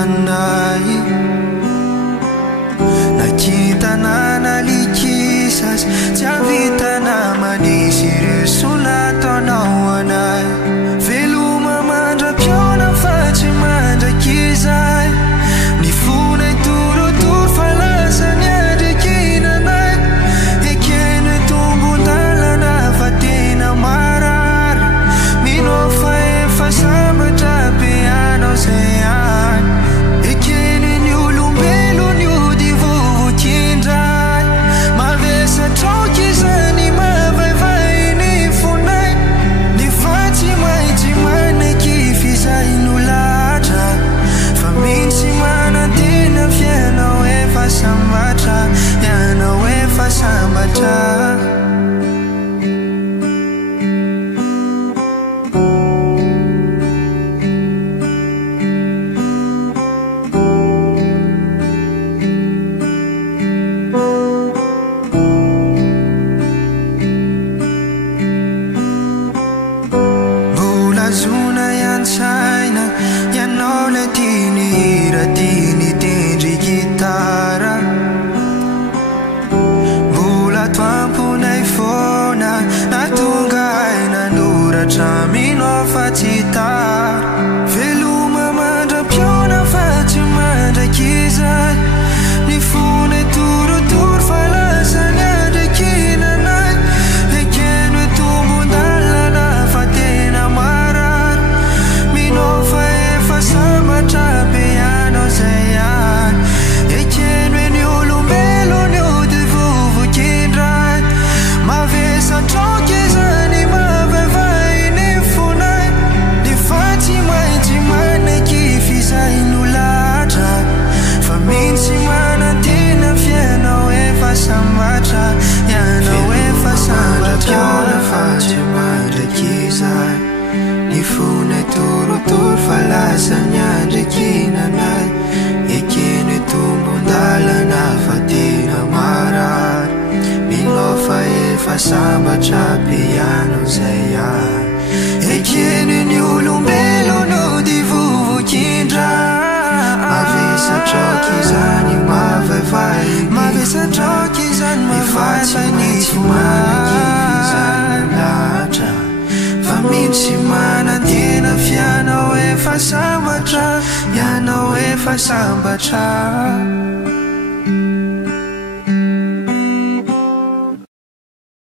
andai nakitana nalikisas tsy avitana manisy ireo sonataonao anay veloma mandra-piona fa tsy mandrakizay ny fonay torotoro fa lasa ny andrikinanay ekeno tombon-dalana fa tena marary minao fa efa sambatra be anao zay any ekeno ny olombelo ny ody vovokindray mavesa traoky izany mavaivay ny fonay ny fatsy maitsy manaky fizay no latra fa mintsy manantena fianao efa sambatra ianao efa sambatra zona yansaina ianao le tiany hira tiany tendry gitara mbola toamponay foana natonga ay nanoratra minao fa tsy tara veloma mandra-piona fa tsy mandrakizay ny fonay torotoro fa lasa ny andrikinanay ekeno tombon-dalana fa tena marary minao fa efa sambatra be anao zay any ekeno ny olombelo ny ody vovokindray mavesa traoky izany mavaivay ny fonay ny fatsy maitsy manaky fizay no latra fa mintsy manantena fianao efa sambatra ianao efa sambatra fa tsy mandrakizay ny fonay torotoro fa lasa ny andrikinanay ekeno tombon-dalana fa tena marary minao fa efa sambatra be ianao zay any ekeno ny olombelo no dy vovokindray mavesa traoky izany mavaivay mavesa traoky izany mavaivay ny manaky fizany latra fa mintsy manantena fianao efa sambatra ianao efa sambatra